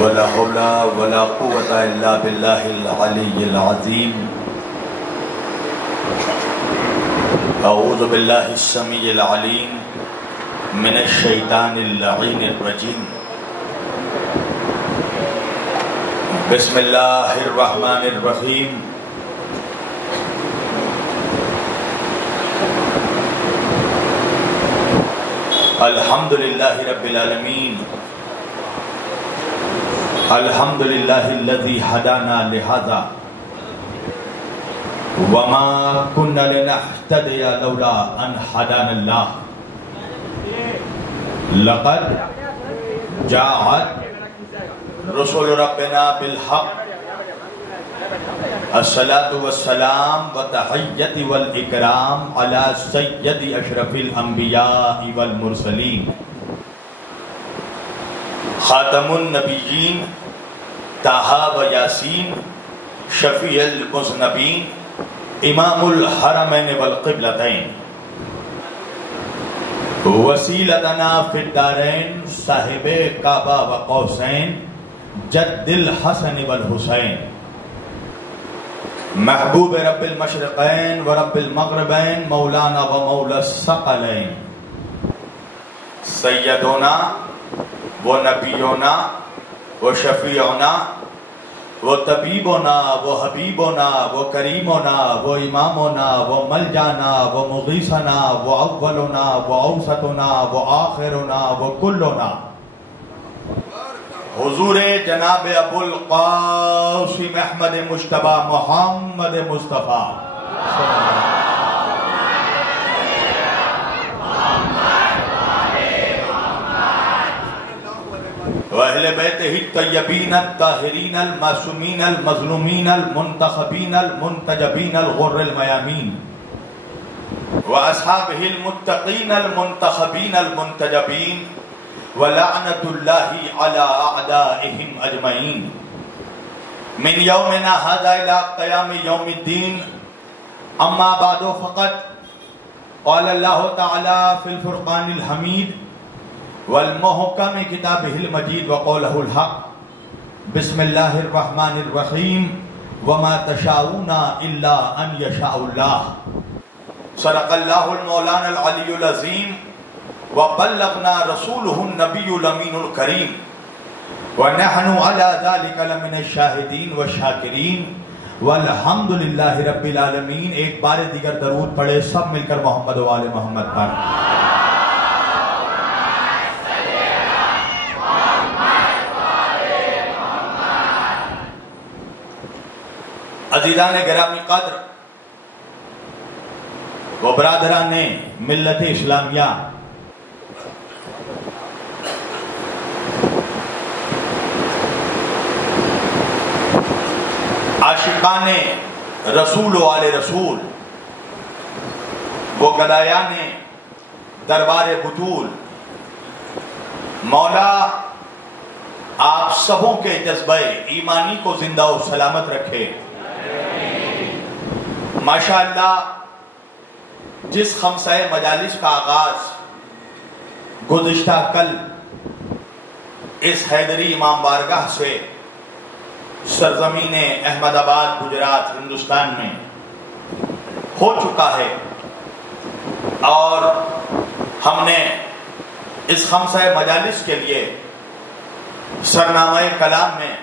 ولا حول ولا قوة إلا بالله العلي العظيم. أعوذ بالله السميع العليم من الشيطان اللعين الرجيم. بسم الله الرحمن الرحيم. الحمد لله رب العالمين. الحمد لله الذي هدانا لهذا وما كنا لنهتدي لولا أن هدانا الله. لقد جاءت رسل ربنا بالحق. الصلاة والسلام والتحية والإكرام على سيد أشرف الأنبياء والمرسلين خاتم النبیین طٰہٰ و یاسین شفیع المذنبین امام الحرمین والقبلتین وسیلتنا فی الدارین صاحب کعبہ و قوسین جد الحسن والحسین محبوب رب المشرقین و رب المغربین مولانا و مولا الثقلین سیدنا وہ نبیونا وہ شفیعنا وہ طبیبنا وہ حبیبنا وہ کریمنا وہ امامنا وہ ملجانا وہ مغیثنا وہ اولنا وہ اوسطنا وہ آخرنا وہ کلنا حضور جناب ابو القاسم احمد مجتبی محمد مصطفیٰ وَأَهْلِ بَيْتِهِ الطَّيِّبِينَ الطَّاهِرِينَ الْمَعْصُومِينَ الْمَظْلُومِينَ الْمُنْتَخَبِينَ الْمُنْتَجَبِينَ الْغُرِّ الْمَيَامِينَ وَأَصْحَابِهِ الْمُتَّقِينَ الْمُنْتَخَبِينَ الْمُنْتَجَبِينَ وَلَعْنَةُ اللَّهِ عَلَىٰ أَعْدَائِهِمْ أَجْمَعِينَ مِنْ يَوْمِنَا هَذَا إِلَىٰ قِيَامِ يَوْمِ الدِّينِ أَمَّا بَعْدُ فَقَدْ قَالَ اللَّهُ تَعَالَىٰ فِي الْفُرْقَانِ الْحَمِيدِ والمحکم کتابہ المجید وقولہ الحق. بسم اللہ الرحمن الرحیم وما تشاؤون الا ان یشاء اللہ. صدق اللہ المولانا العلی العظیم وبلغنا رسولہ النبی الامین الکریم ونحن علی ذلک لمن الشاہدین والشاکرین والحمد للہ رب العالمین. ایک بار دیگر درود پڑھے سب مل کر محمد و آل محمد پر. عزیزان گرامی قدر و برادران ملت اسلامیہ، عاشقان رسول و آل رسول، وہ گدایان دربار بطول، مولا آپ سبوں کے جذبہ ایمانی کو زندہ و سلامت رکھے. ماشاءاللہ جس خمسہ مجالس کا آغاز گزشتہ کل اس حیدری امام بارگاہ سے سرزمین احمد آباد گجرات ہندوستان میں ہو چکا ہے، اور ہم نے اس خمسہ مجالس کے لیے سرنامہ کلام میں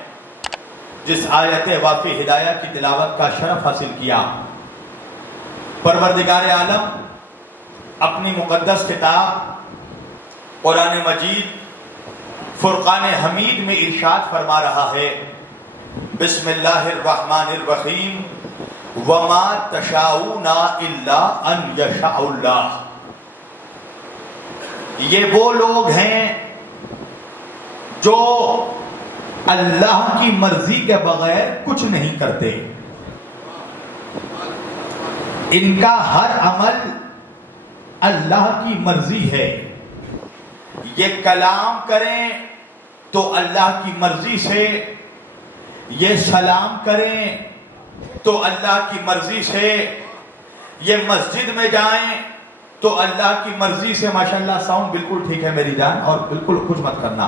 جس آیت وافی ہدایہ کی تلاوت کا شرف حاصل کیا، پروردگار عالم اپنی مقدس کتاب قرآن مجید فرقان حمید میں ارشاد فرما رہا ہے. بسم اللہ الرحمن الرحیم وما تشاؤون الا ان یشاء اللہ. یہ وہ لوگ ہیں جو اللہ کی مرضی کے بغیر کچھ نہیں کرتے. ان کا ہر عمل اللہ کی مرضی ہے. یہ کلام کریں تو اللہ کی مرضی سے، یہ سلام کریں تو اللہ کی مرضی سے، یہ مسجد میں جائیں تو اللہ کی مرضی سے. ماشاءاللہ ساؤنڈ بالکل ٹھیک ہے میری جان، اور بالکل کچھ مت کرنا.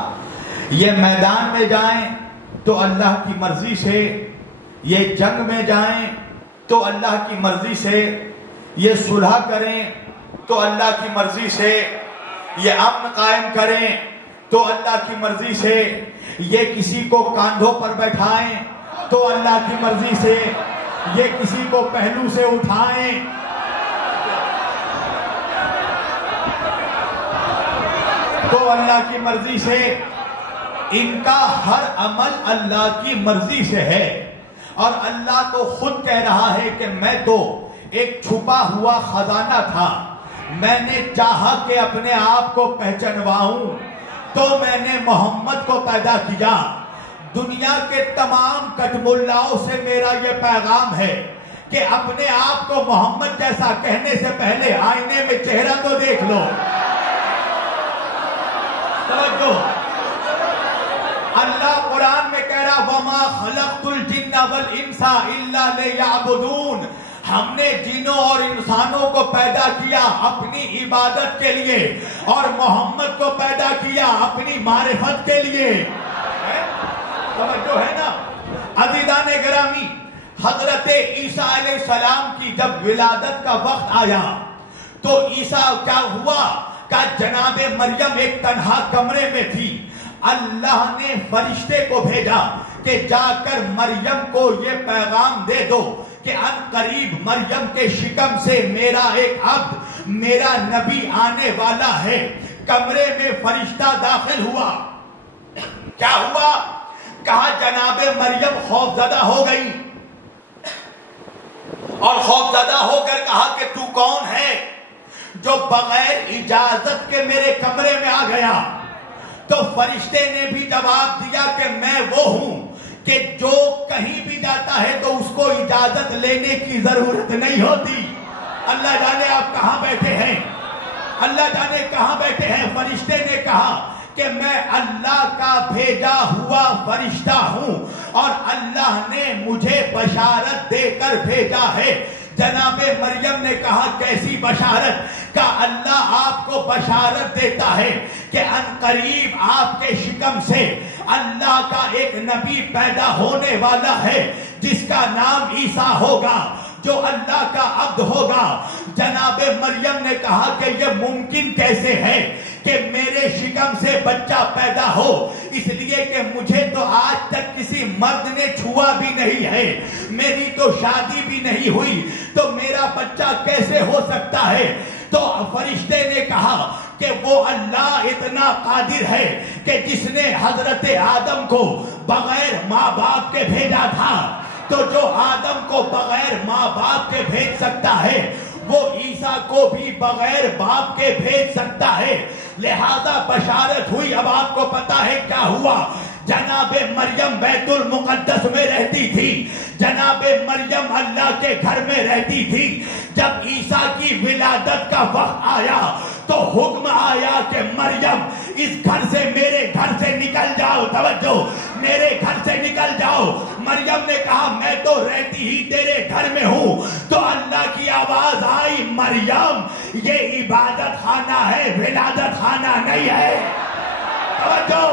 یہ میدان میں جائیں تو اللہ کی مرضی سے، یہ جنگ میں جائیں تو اللہ کی مرضی سے، یہ صلح کریں تو اللہ کی مرضی سے، یہ امن قائم کریں تو اللہ کی مرضی سے، یہ کسی کو کاندھوں پر بیٹھائیں تو اللہ کی مرضی سے، یہ کسی کو پہلو سے اٹھائیں تو اللہ کی مرضی سے، ان کا ہر عمل اللہ کی مرضی سے ہے۔ اور اللہ تو خود کہہ رہا ہے کہ میں تو ایک چھپا ہوا خزانہ تھا، میں نے چاہا کہ اپنے آپ کو پہچنواؤں تو میں نے محمد کو پیدا کیا۔ دنیا کے تمام کٹ ملاؤں سے میرا یہ پیغام ہے کہ اپنے آپ کو محمد جیسا کہنے سے پہلے آئینے میں چہرہ تو دیکھ لو۔ توجہ، اللہ قرآن میں کہہ رہا وَمَا خَلَقْتُ الْجِنَّ وَالْإِنسَ إِلَّا لِيَعْبُدُونَ، ہم نے جنوں اور انسانوں کو پیدا کیا اپنی عبادت کے لیے، اور محمد کو پیدا کیا اپنی معرفت کے لیے۔ توجہ ہے نا عزیزان گرامی؟ حضرت عیسیٰ علیہ السلام کی جب ولادت کا وقت آیا تو عیسیٰ کیا ہوا کہ جناب مریم ایک تنہا کمرے میں تھی۔ اللہ نے فرشتے کو بھیجا کہ جا کر مریم کو یہ پیغام دے دو کہ ان قریب مریم کے شکم سے میرا ایک عبد، میرا نبی آنے والا ہے۔ کمرے میں فرشتہ داخل ہوا، کیا ہوا؟ کہا جناب مریم خوف زدہ ہو گئی، اور خوف زدہ ہو کر کہا کہ تو کون ہے جو بغیر اجازت کے میرے کمرے میں آ گیا؟ تو فرشتے نے بھی جواب دیا کہ میں وہ ہوں کہ جو کہیں بھی جاتا ہے تو اس کو اجازت لینے کی ضرورت نہیں ہوتی۔ اللہ جانے آپ کہاں بیٹھے ہیں، اللہ جانے کہاں بیٹھے ہیں۔ فرشتے نے کہا کہ میں اللہ کا بھیجا ہوا فرشتہ ہوں اور اللہ نے مجھے بشارت دے کر بھیجا ہے۔ جناب مریم نے کہا کیسی بشارت؟ کہ اللہ آپ کو بشارت دیتا ہے کہ ان قریب آپ کے شکم سے اللہ کا ایک نبی پیدا ہونے والا ہے جس کا نام عیسیٰ ہوگا، جو اللہ کا عبد ہوگا۔ جناب مریم نے کہا کہ یہ ممکن کیسے ہے کہ میرے شکم سے بچہ پیدا ہو، اس لیے کہ مجھے تو آج تک کسی مرد نے چھوا بھی نہیں ہے، میری تو شادی بھی نہیں ہوئی، تو میرا بچہ کیسے ہو سکتا ہے؟ تو فرشتے نے کہا کہ وہ اللہ اتنا قادر ہے کہ جس نے حضرت آدم کو بغیر ماں باپ کے بھیجا تھا، تو جو آدم کو بغیر ماں باپ کے بھیج سکتا ہے وہ عیسیٰ کو بھی بغیر باپ کے بھیج سکتا ہے۔ لہذا بشارت ہوئی۔ اب آپ کو پتا ہے کیا ہوا؟ جناب مریم بیت المقدس میں رہتی تھی، جناب مریم اللہ کے گھر میں رہتی تھی۔ جب عیسیٰ کی ولادت کا وقت آیا تو حکم آیا کہ مریم اس گھر سے، میرے گھر سے نکل جاؤ۔ توجہ، میرے گھر سے نکل جاؤ۔ مریم نے کہا میں تو رہتی ہی تیرے گھر میں ہوں۔ تو اللہ کی آواز آئی مریم یہ عبادت خانہ ہے، ولادت خانہ نہیں ہے۔ توجہ،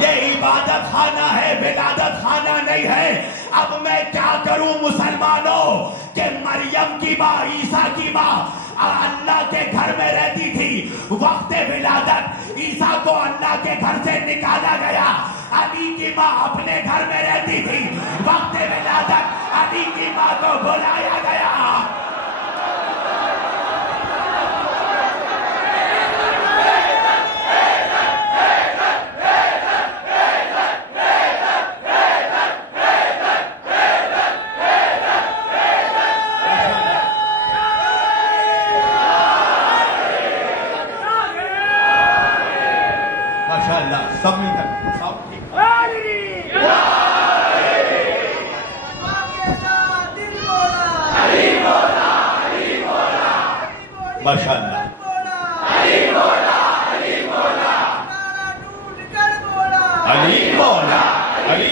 یہ عبادت خانہ ہے، ولادت خانہ نہیں ہے۔ اب میں کیا کروں مسلمانوں کہ مریم کی ماں، عیسیٰ کی ماں اللہ کے گھر میں رہتی تھی، وقت ولادت عیسیٰ کو اللہ کے گھر سے نکالا گیا۔ علی کی ماں اپنے گھر میں رہتی تھی، وقت ولادت علی کی ماں کو بلایا گیا۔ سب مل کر ماشاء اللہ، علی مولا، علی مولا، علی مولا، علی مولا، علی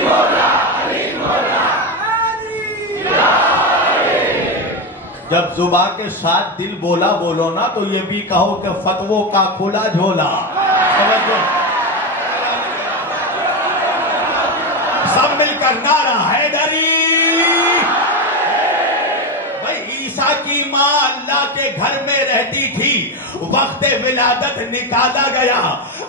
مولا، علی مولا۔ جب زبان کے ساتھ دل بولا بولو نا تو یہ بھی کہو کہ فتووں کا کھلا جھولا. سب مل کر نعرہ حیدری. عیسیٰ کی ماں اللہ کے گھر میں رہتی تھی, وقت ولادت نکالا گیا.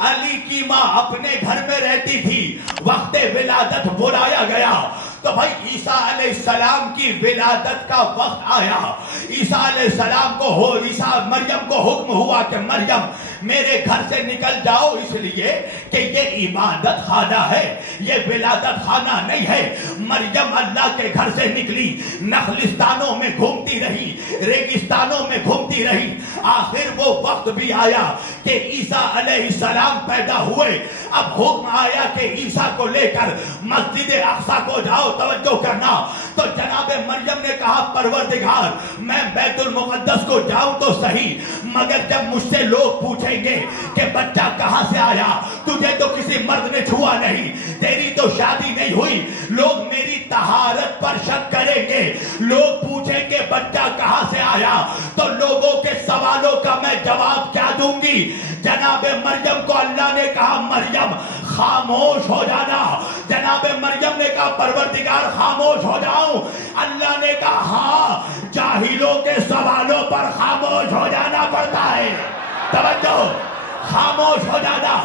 علی کی ماں اپنے گھر میں رہتی تھی, وقت ولادت بلایا گیا. تو بھائی عیسیٰ علیہ السلام کی ولادت کا وقت آیا. عیسیٰ علیہ السلام کو مریم کو حکم ہوا کہ مریم میرے گھر سے نکل جاؤ, اس لیے کہ یہ عبادت خانہ ہے, یہ ولادت خانہ نہیں ہے. مریم اللہ کے گھر سے نکلی, نخلستانوں میں گھومتی رہی, ریگستانوں میں گھومتی رہی. آخر وہ وقت بھی آیا کہ عیسیٰ علیہ السلام پیدا ہوئے. اب حکم آیا کہ عیسیٰ کو لے کر مسجد اقصی کو جاؤ. توجہ کرنا. تو جناب مریم نے کہا پروردگار میں بیت المقدس کو جاؤں تو صحیح, مگر جب مجھ سے لوگ پوچھیں گے کہ بچہ کہاں سے آیا, تجھے تو کسی مرد نے چھوا نہیں, تیری تو شادی نہیں ہوئی, لوگ میری طہارت پر شک کریں گے, لوگ پوچھیں گے بچہ کہاں سے آیا, تو لوگوں کے سوالوں کا میں جواب کیا دوں گی. جناب مریم کو اللہ نے کہا مریم خاموش ہو جانا. جناب مریم نے کہا پروردگار خاموش ہو جاؤں. اللہ نے کہا ہاں, جاہلوں کے سوالوں پر خاموش ہو جانا پڑتا ہے. توجہ, خاموش ہو جانا,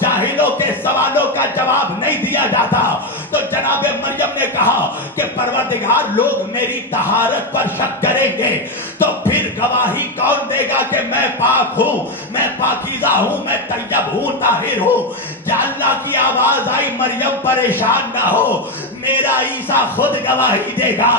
جاہلوں کے سوالوں کا جواب نہیں دیا جاتا. تو جناب مریم نے کہا کہ پروردگار لوگ میری طہارت پر شک کریں گے, تو پھر گواہی کون دے گا کہ میں پاک ہوں, میں پاکیزہ ہوں, میں طیب ہوں, طاہر ہوں. اللہ کی آواز آئی مریم پریشان نہ ہو, میرا عیسیٰ خود گواہی دے گا,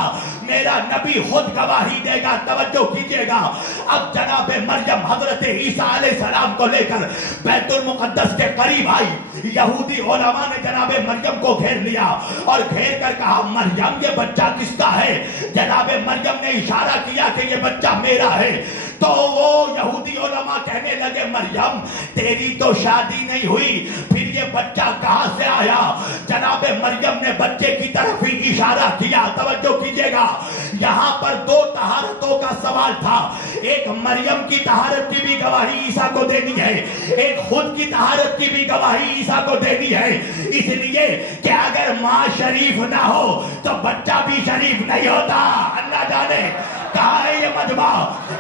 میرا نبی خود گواہی دے گا. توجہ کیجئے گا. اب جناب مریم حضرت عیسیٰ علیہ السلام کو لے کر بیت المقدس کے قریب آئی. یہودی علماء نے جناب مریم کو گھیر لیا اور گھیر کر کہا مریم یہ بچہ کس کا ہے. جناب مریم نے اشارہ کیا کہ یہ بچہ میرا ہے. تو وہ یہودی علماء کہنے لگے مریم تیری تو شادی نہیں ہوئی, پھر یہ بچہ کہاں سے آیا. جناب مریم نے بچے کی طرف ہی اشارہ کیا. توجہ کیجئے گا, یہاں پر دو طہارتوں کا سوال تھا. ایک مریم کی طہارت کی بھی گواہی عیسیٰ کو دینی ہے, ایک خود کی طہارت کی بھی گواہی عیسیٰ کو دینی ہے. اس لیے کہ اگر ماں شریف نہ ہو تو بچہ بھی شریف نہیں ہوتا. اللہ جانے کہا ہے یہ مجمع,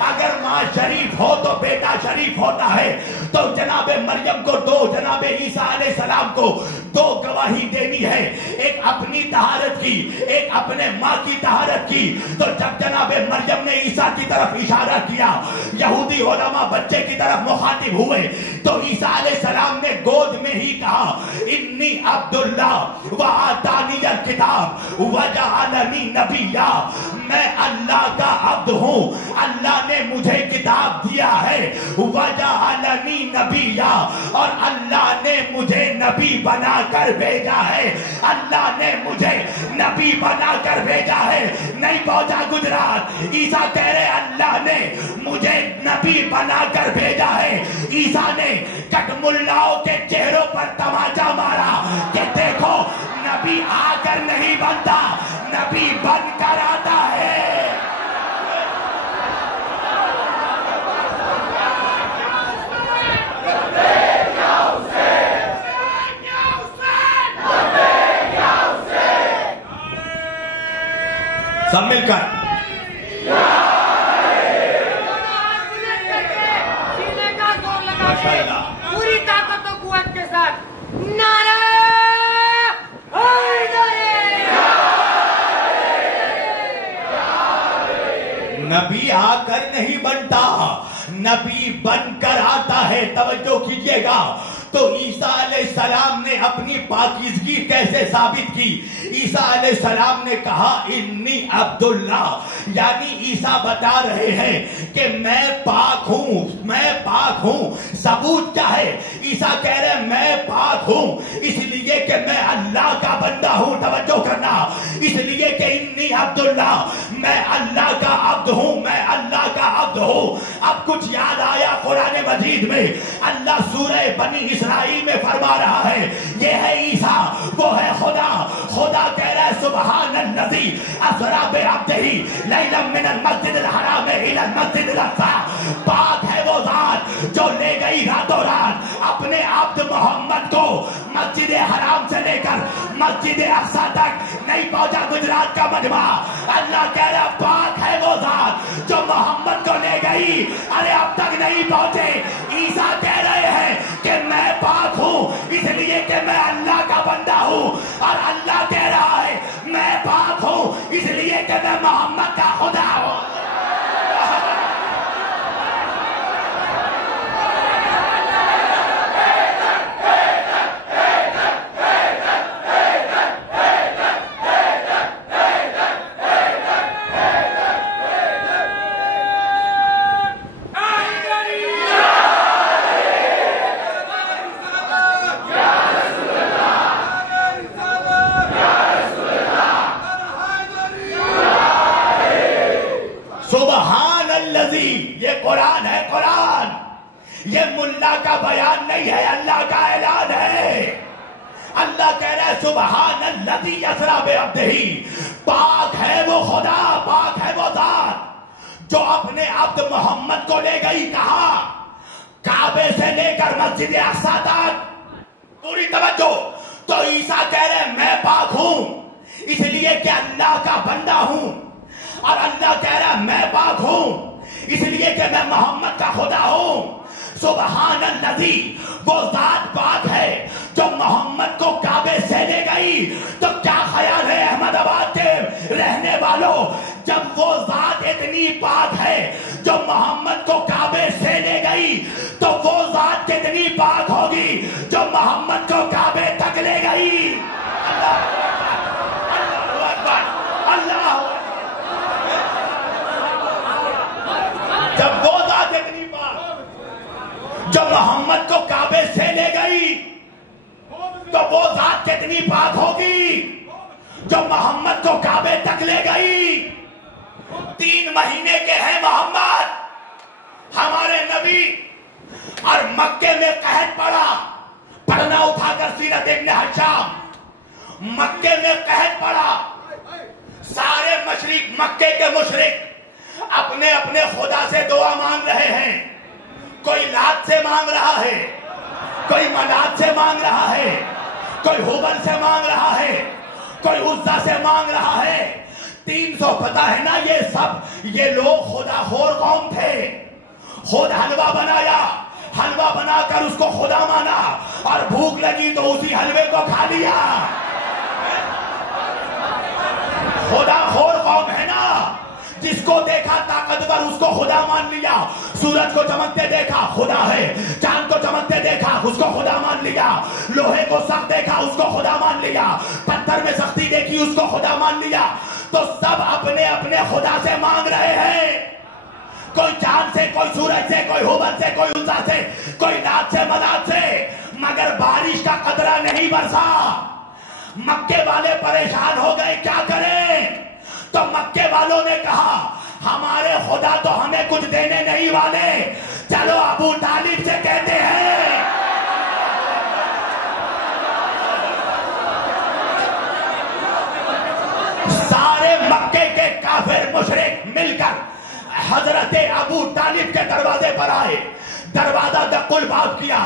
اگر ماں شریف ہو تو بیٹا شریف ہوتا ہے. تو جناب مریم کو جناب عیسیٰ علیہ السلام کو دو گواہی دینی ہے, ایک اپنی طہارت کی, ایک اپنے ماں کی طہارت کی. تو جب جناب مریم نے عیسیٰ کی طرف اشارہ کیا, یہودی علماء بچے کی طرف مخاطب ہوئے, تو عیسیٰ علیہ السلام نے گود میں ہی کہا انی عبداللہ وآتانی الکتاب وجعلنی نبیا, میں اللہ کا عبد ہوں, اللہ نے مجھے کتاب دیا ہے. وجعلنی نبیا, اور اللہ نے مجھے نبی بنا کر بھیجا ہے. اللہ نے مجھے نبی بنا کر بھیجا ہے. نہیں پہنچا گجرات, عیسیٰ کہہ رہے اللہ نے مجھے نبی بنا کر بھیجا ہے. عیسیٰ نے کٹ ملاؤں کے چہروں پر تماچا مارا کہ دیکھو نبی آ کر نہیں بنتا, نبی بن کر آتا ہے. سب مل کر ماشاء اللہ پوری طاقت و قوت کے ساتھ نعرہ حیدری. نبی آ کر نہیں بنتا, نبی بن کر آتا ہے. توجہ کیجئے گا. تو عیسیٰ علیہ السلام نے اپنی پاکیزگی کیسے ثابت کی. عیسیٰ علیہ السلام نے کہا انی عبداللہ, یعنی عیسیٰ بتا رہے ہیں کہ میں پاک ہوں, میں پاک ہوں. ثبوت کیا ہے؟ عیسیٰ کہہ رہے ہیں میں پاک ہوں اس لیے کہ میں اللہ کا بندہ ہوں. توجہ کرنا, اس لیے کہ انی عبداللہ, میں اللہ کا عبد ہوں, میں اللہ کا عبد اب کچھ یاد آیا قرآن مجید میں اللہ سورہ بنی اسرائیل میں فرما رہا ہے یہ ہے عیسیٰ وہ ہے خدا. خدا کہہ رہا ہے سبحان الذی اسری بعبدہ لیلا من المسجد الحرام الی المسجد الاقصی. پاک ہے وہ ذات جو لے گئی راتوں رات اپنے عبد محمد کو مسجد حرام سے لے کر مسجد اقصی تک نہیں پہنچا گجرات کا مجمع. اللہ کہہ رہا پاک ہے وہ ذات جو محمد کو لے گئی ارے اب تک نہیں پہنچے. عیسیٰ کہہ رہے ہیں کہ میں پاک ہوں اس لیے کہ میں اللہ کا بندہ ہوں اور اللہ کہہ رہا ہے میں پاک ہوں اس لیے کہ میں محمد کا خدا ہوں. یہ قرآن ہے قرآن یہ ملا کا بیان نہیں ہے اللہ کا اعلان ہے. اللہ کہہ رہا ہے سبحان الذی اسری بعبدہ پاک ہے وہ خدا پاک ہے وہ ذات جو اپنے عبد محمد کو لے گئی کہاں کعبے سے لے کر مسجد اقصی تک. پوری توجہ. تو عیسیٰ کہہ رہے ہیں میں پاک ہوں اس لیے کہ اللہ کا بندہ ہوں اور اللہ کہہ رہا ہے میں پاک ہوں اس لیے کہ میں محمد کا خدا ہوں. سبحان الذی وہ ذات پاک ہے جو محمد کو کعبے سے لے گئی. تو کیا خیال ہے احمد آباد کے رہنے والوں جب وہ ذات اتنی پاک ہے جو محمد کو کعبے سے لے گئی تو وہ ذات کتنی پاک ہوگی جو محمد کو کعبے تک لے گئی. اللہ اللہ جب وہ ذات اتنی پاک جو محمد کو کعبے سے لے گئی تو وہ ذات کتنی پاک ہوگی جو محمد کو کعبے تک لے گئی. 3 مہینے کے ہیں محمد ہمارے نبی اور مکے میں قحط پڑا. پڑھنا اٹھا کر سیرت ابن ہشام. مکے میں قحط پڑا. سارے مشرق مکے کے مشرق اپنے اپنے خدا سے دعا مانگ رہے ہیں. کوئی لات سے مانگ رہا ہے کوئی منات سے مانگ رہا ہے کوئی حبل سے مانگ رہا ہے کوئی عزا سے مانگ رہا ہے. 300 پتہ ہے نا یہ سب یہ لوگ خدا خور قوم تھے. خود حلوہ بنایا حلوہ بنا کر اس کو خدا مانا اور بھوک لگی تو اسی حلوے کو کھا لیا. خدا خور قوم ہے نا. جس کو دیکھا طاقتور اس کو خدا مان لیا. سورج کو چمکتے دیکھا خدا ہے. چاند کو چمکتے دیکھا اس کو خدا مان لیا. لوہے کو سخت دیکھا اس کو خدا مان لیا. پتھر میں سختی دیکھی اس کو خدا مان لیا. تو سب اپنے اپنے خدا سے مانگ رہے ہیں. کوئی چاند سے کوئی سورج سے کوئی حبل سے کوئی عزا سے کوئی لات سے منات سے. مگر بارش کا قطرہ نہیں برسا. مکے والے پریشان ہو گئے کیا کریں. تو مکے والوں نے کہا ہمارے خدا تو ہمیں کچھ دینے نہیں والے چلو ابو طالب سے کہتے ہیں. سارے مکے کے کافر مشرک مل کر حضرت ابو طالب کے دروازے پر آئے. دروازہ دق الباب کیا.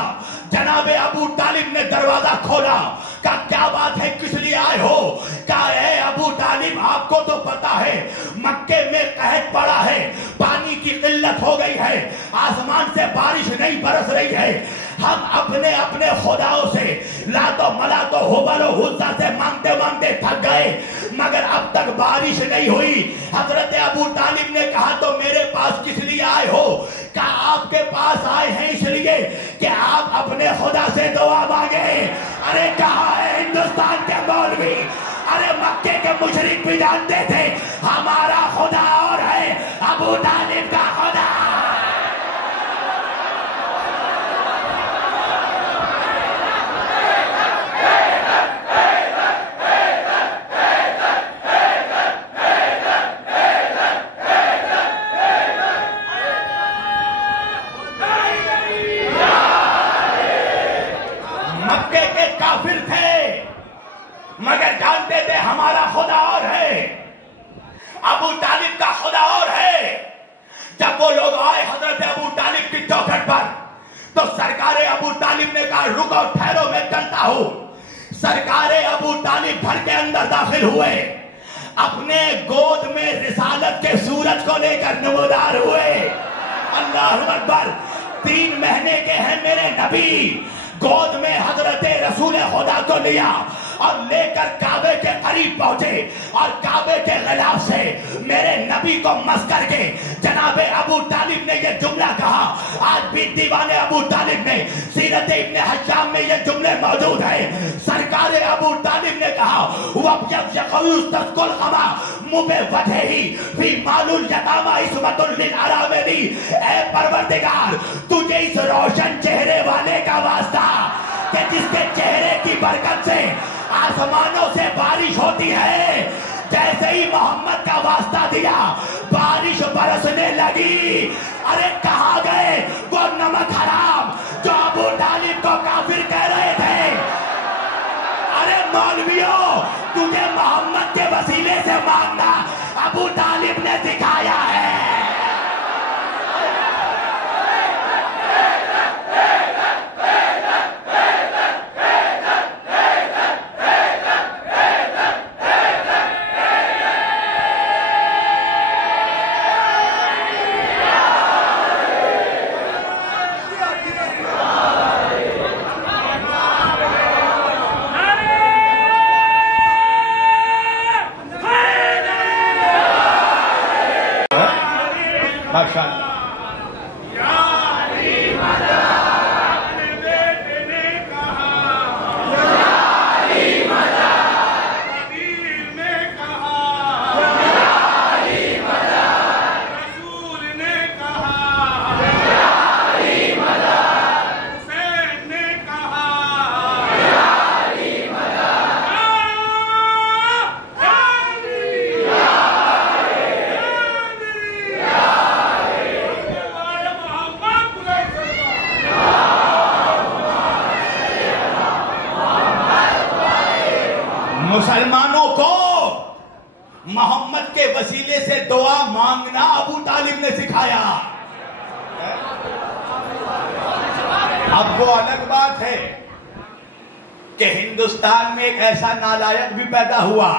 جناب ابو طالب نے دروازہ کھولا. کہا کیا بات ہے کس لیے آئے ہو. کہا اے ابو طالب آپ کو تو پتا ہے مکے میں قحط پڑا ہے پانی کی قلت ہو گئی ہے آسمان سے بارش نہیں برس رہی ہے. ہم اپنے اپنے خداؤں سے لات و منات و حبل و عزا سے مانگتے مانگتے تھک گئے مگر اب تک بارش نہیں ہوئی. حضرت ابو طالب نے کہا تو میرے پاس کس لیے آئے ہو. کہا آپ کے پاس آئے ہیں اس لیے کہ آپ اپنے خدا سے دعا مانگے. ارے کہا ہے ہندوستان کے مولوی ارے مکے کے مشرک بھی جانتے تھے ہمارا خدا اور ہے ابو طالب کا خدا. جب وہ لوگ آئے حضرت ابو طالب کی چوکھٹ پر تو سرکار ابو طالب نے کہا رکو ٹھہرو میں چلتا ہوں. سرکار ابو طالب گھر کے اندر داخل ہوئے, اپنے گود میں رسالت کے سورج کو لے کر نمودار ہوئے. اللہ اکبر. 3 مہینے کے ہیں میرے نبی, گود میں حضرت رسول خدا کو لیا اور لے کر کعبے کے قریب پہنچے اور کعبے کے غلاف سے میرے نبی کو مس کر کے جناب ابو طالب نے یہ جملہ کہا. آج بھی دیوان ابو طالب میں سیرت ابن حشام میں یہ جملے موجود ہیں. سرکار ابو طالب نے کہا وَبْيَضْيَقَوْيُسْتَسْقُ الْقَمَا مُبِوَّتْهِ فِي مَالُ الْيَتَامَى عِصْمَةٌ لِلْأَرَامِلِ. اے پروردگار تجھے اس روشن چہرے والے کا واسطہ کہ جس کے چہرے کی برکت سے آسمانوں سے بارش ہوتی ہے, جیسے ہی محمد کا واسطہ دیا بارش برسنے لگی. ارے کہاں گئے وہ نمک حرام جو ابو طالب کو کافر کہہ رہے تھے؟ ارے مولویوں تجھے محمد کے وسیلے سے مانگنا ابو طالب نے سکھایا ہے. مسلمانوں کو محمد کے وسیلے سے دعا مانگنا ابو طالب نے سکھایا. اب وہ الگ بات ہے کہ ہندوستان میں ایک ایسا نالائق بھی پیدا ہوا.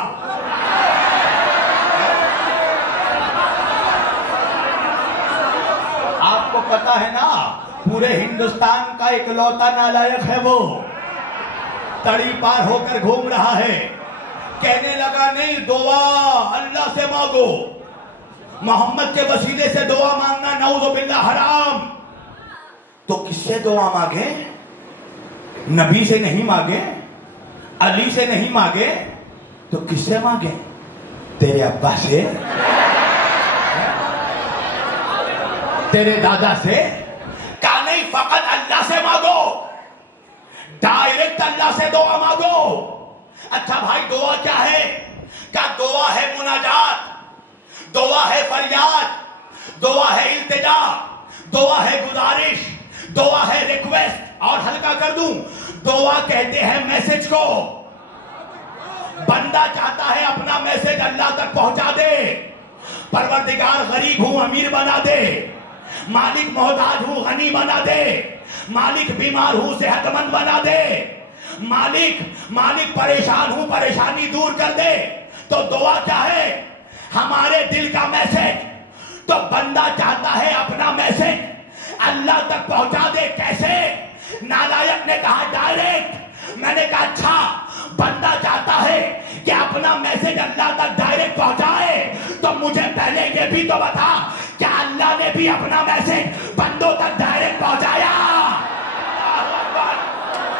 آپ کو پتا ہے نا پورے ہندوستان کا اکلوتا نالائق ہے وہ, تڑی پار ہو کر گھوم رہا ہے. کہنے لگا نہیں دعا اللہ سے مانگو, محمد کے وسیلے سے دعا مانگنا نعوذ باللہ حرام. تو کس سے دعا مانگے؟ نبی سے نہیں مانگے, علی سے نہیں مانگے, تو کس سے مانگے؟ تیرے ابا سے, تیرے دادا سے. کہا نہیں فقط اللہ سے مانگو, ڈائریکٹ اللہ سے دعا مانگو. اچھا بھائی دعا کیا ہے؟ کیا دعا ہے مناجات, دعا ہے فریاد, دعا ہے التجا, دعا ہے گزارش, دعا ہے ریکویسٹ. اور ہلکا کر دوں, دعا کہتے ہیں میسج کو. بندہ چاہتا ہے اپنا میسج اللہ تک پہنچا دے. پروردگار غریب ہوں امیر بنا دے, مالک محتاج ہوں غنی بنا دے, مالک بیمار ہوں صحت مند بنا دے, مالک پریشان ہوں پریشانی دور کر دے. تو دعا کیا ہے؟ ہمارے دل کا میسج. تو بندہ چاہتا ہے اپنا میسج اللہ تک پہنچا دے. کیسے؟ نالائق نے کہا ڈائریکٹ. میں نے کہا اچھا بندہ چاہتا ہے کہ اپنا میسج اللہ تک ڈائریکٹ پہنچائے, تو مجھے پہلے یہ بھی تو بتا کہ اللہ نے بھی اپنا میسج بندوں تک ڈائریکٹ پہنچایا.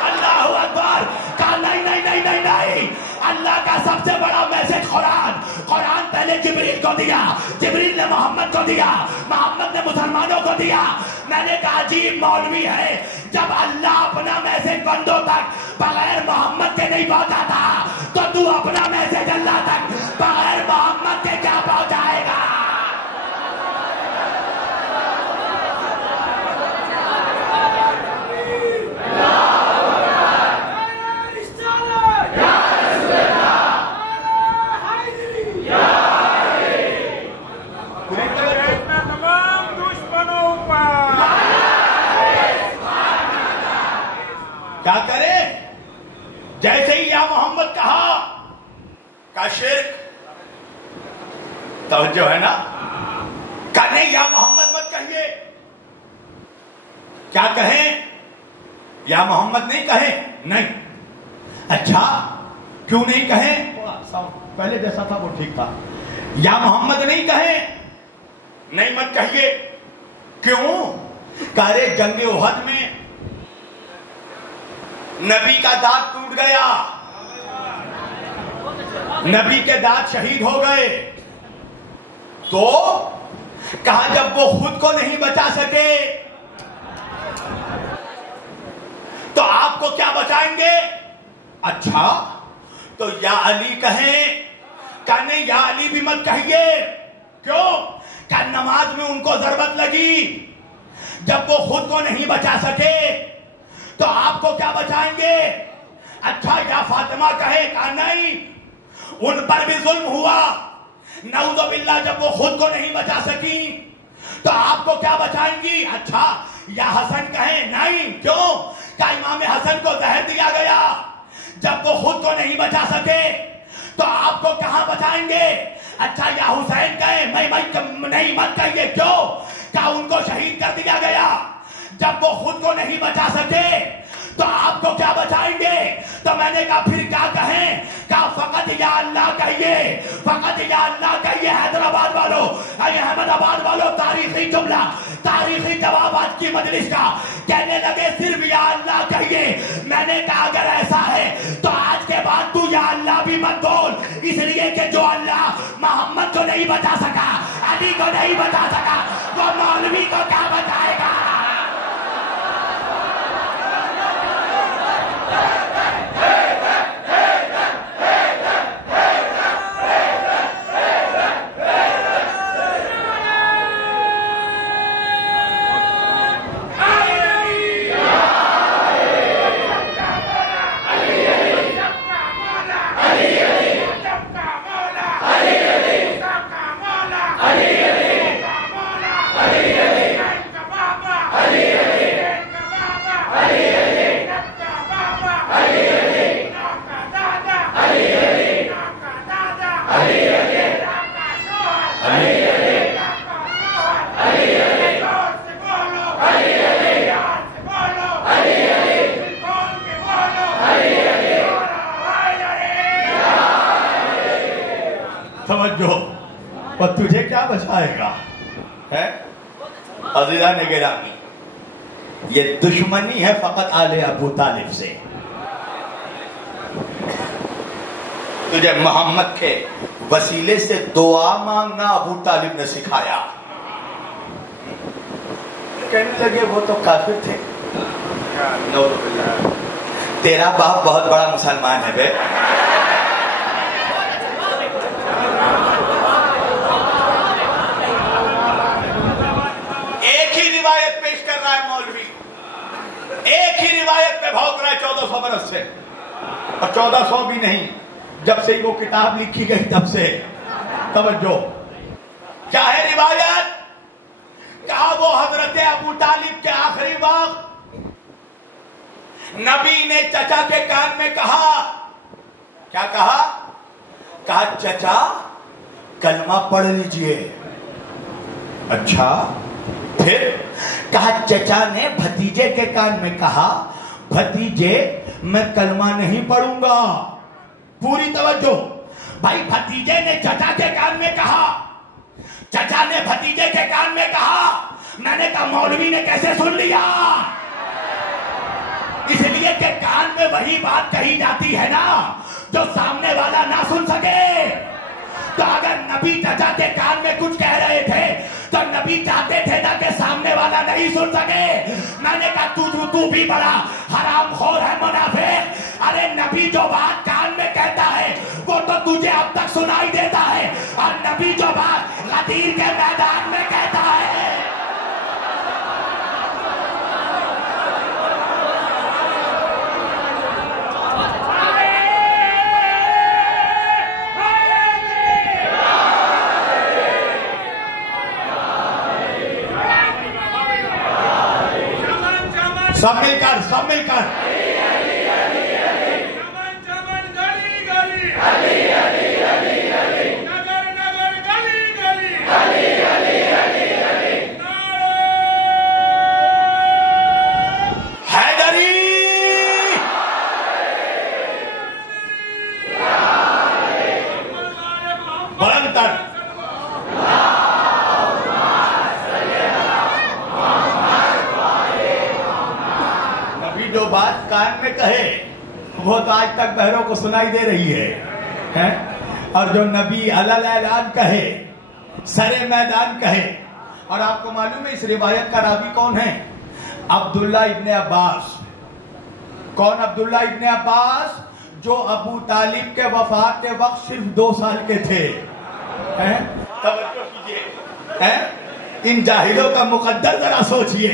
اللہ اکبر. کہا نہیں نہیں نہیں نہیں نہیں, اللہ کا سب سے بڑا میسج قرآن پہلے جبریل کو دیا, جبریل نے محمد کو دیا, محمد نے مسلمانوں کو دیا. میں نے کہا عجیب مولوی ہے, جب اللہ اپنا میسج بندوں تک بغیر محمد کے نہیں پہنچاتا تو تو اپنا میسج اللہ تک بغیر محمد کے کیا پہنچائے گا؟ کیا کریں؟ جیسے ہی یا محمد کہا کا شرک، توجہ ہے نا؟ کہنے یا محمد مت کہیے، کیا کہیں؟ یا محمد نہیں کہیں؟ نہیں۔ اچھا کیوں نہیں کہیں؟ پہلے جیسا تھا وہ ٹھیک تھا۔ یا محمد نہیں کہیں؟ نہیں مت کہیے۔ کیوں؟ کارے جنگ احد میں نبی کا دانت ٹوٹ گیا، نبی کے دانت شہید ہو گئے، تو کہا جب وہ خود کو نہیں بچا سکے تو آپ کو کیا بچائیں گے؟ اچھا تو یا علی کہیں؟ کہ نہیں یا علی بھی مت کہیے۔ کیوں؟ کہ نماز میں ان کو ضربت لگی، جب وہ خود کو نہیں بچا سکے تو آپ کو کیا بچائیں گے؟ اچھا یا فاطمہ کہے؟ کہ نہیں ان پر بھی ظلم ہوا، نعوذ باللہ، جب وہ خود کو نہیں بچا سکی تو آپ کو کیا بچائیں گی؟ اچھا یا حسن کہیں؟ نہیں۔ کیوں؟ کہ امام حسن کو زہر دیا گیا، جب وہ خود کو نہیں بچا سکے تو آپ کو کہاں بچائیں گے؟ اچھا یا حسین کہیں؟ نہیں مت کہیے۔ کیوں؟ کہ ان کو شہید کر دیا گیا، جب وہ خود کو نہیں بچا سکے تو آپ کو کیا بچائیں گے؟ تو میں نے کہا پھر کیا کہیں؟ کہا فقط یا اللہ کہیے، فقط یا اللہ کہیے۔ حیدرآباد والوں، احمد آباد والوں، تاریخی جملہ، تاریخی جواب آج کی مجلس کا، کہنے لگے صرف یا اللہ کہیے۔ میں نے کہا اگر ایسا ہے تو آج کے بعد تو یا اللہ بھی مت بول، اس لیے کہ جو اللہ محمد کو نہیں بچا سکا، علی کو نہیں بچا سکا، وہ مولوی کو کیا بچائے گا؟ توجہ، اور تجھے کیا بچائے گا؟ عزیزان گرامی، یہ دشمنی ہے فقط آل ابو طالب سے۔ تجھے محمد کے وسیلے سے دعا مانگنا ابو طالب نے سکھایا۔ کہنے لگے وہ تو کافر تھے۔ تیرا باپ بہت بڑا مسلمان ہے بے۔ ایک ہی روایت پہ بھوک رہا ہے 1400 برس سے، اور 1400 بھی نہیں، جب سے وہ کتاب لکھی گئی تب سے۔ توجہ، کیا ہے روایت؟ کہا وہ حضرت ابو طالب کے آخری وقت نبی نے چچا کے کان میں کہا، کیا کہا؟ کہا چچا کلمہ پڑھ لیجئے۔ اچھا پھر؟ کہا چچا نے بھتیجے کے کان میں کہا بھتیجے میں کلمہ نہیں پڑھوں گا۔ پوری توجہ بھائی، بھتیجے نے چچا کے کان میں کہا، چچا نے بھتیجے کے کان میں کہا۔ میں نے کہا مولوی نے کیسے سن لیا؟ اس لیے کہ کان میں وہی بات کہی جاتی ہے نا جو سامنے والا نہ سن سکے۔ تو اگر نبی چچا کے کان میں کچھ کہہ رہے تھے تو نبی چاہتے تھے نا کہ سامنے والا نہیں سن سکے۔ میں نے کہا تو بھی بڑا حرام خور ہے، منافق۔ ارے نبی جو بات کان میں کہتا ہے وہ تو تجھے اب تک سنائی دیتا ہے، اور نبی جو بات غدیر کے میدان میں کہتا ہے۔ سب مل کر بات کان میں کہے وہ تو آج تک بہروں کو سنائی دے رہی ہے، اور جو نبی علل اعلان کہے، سرے میدان کہے. اور آپ کو معلوم ہے اس روایت کا راوی کون ہے؟ عبداللہ ابن عباس. کون عبداللہ ابن عباس؟ جو ابو طالب کے وفات کے وقت صرف 2 سال کے تھے. توجہ کیجیے، ان جاہلوں کا مقدر ذرا سوچئے.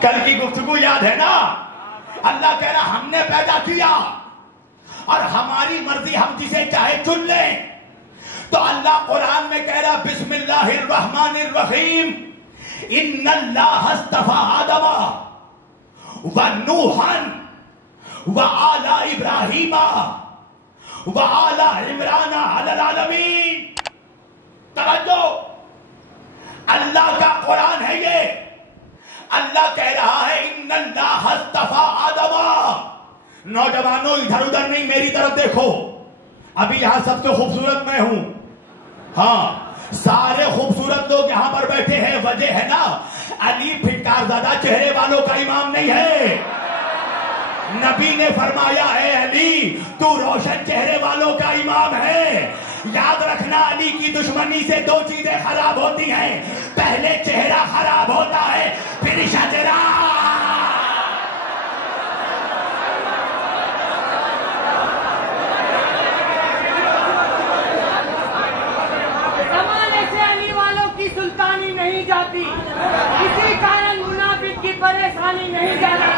کل کی گفتگو یاد ہے نا؟ اللہ کہہ رہا ہم نے پیدا کیا اور ہماری مرضی ہم جسے چاہے چن لیں. تو اللہ قرآن میں کہہ رہا بسم اللہ الرحمن الرحیم ان اللہ اصطفى آدم ونوحا وآل ابراہیم وآل عمران علی العالمین. توجہ، اللہ کا قرآن ہے یہ. اللہ کہہ رہا ہے ان اللہ اصطفى آدم. نوجوانوں ادھر ادھر نہیں، میری طرف دیکھو. ابھی یہاں سب سے خوبصورت میں ہوں. ہاں، سارے خوبصورت لوگ یہاں پر بیٹھے ہیں. وجہ ہے نا، علی پھٹکار زدہ چہرے والوں کا امام نہیں ہے. نبی نے فرمایا اے علی تو روشن چہرے والوں کا امام ہے. یاد رکھنا علی کی دشمنی سے 2 چیزیں خراب ہوتی ہیں. پہلے چہرہ خراب ہوتا ہے، پھر شجرہ. زمانے سے علی والوں کی سلطانی نہیں جاتی، اسی کارن منافق کی پریشانی نہیں جاتی.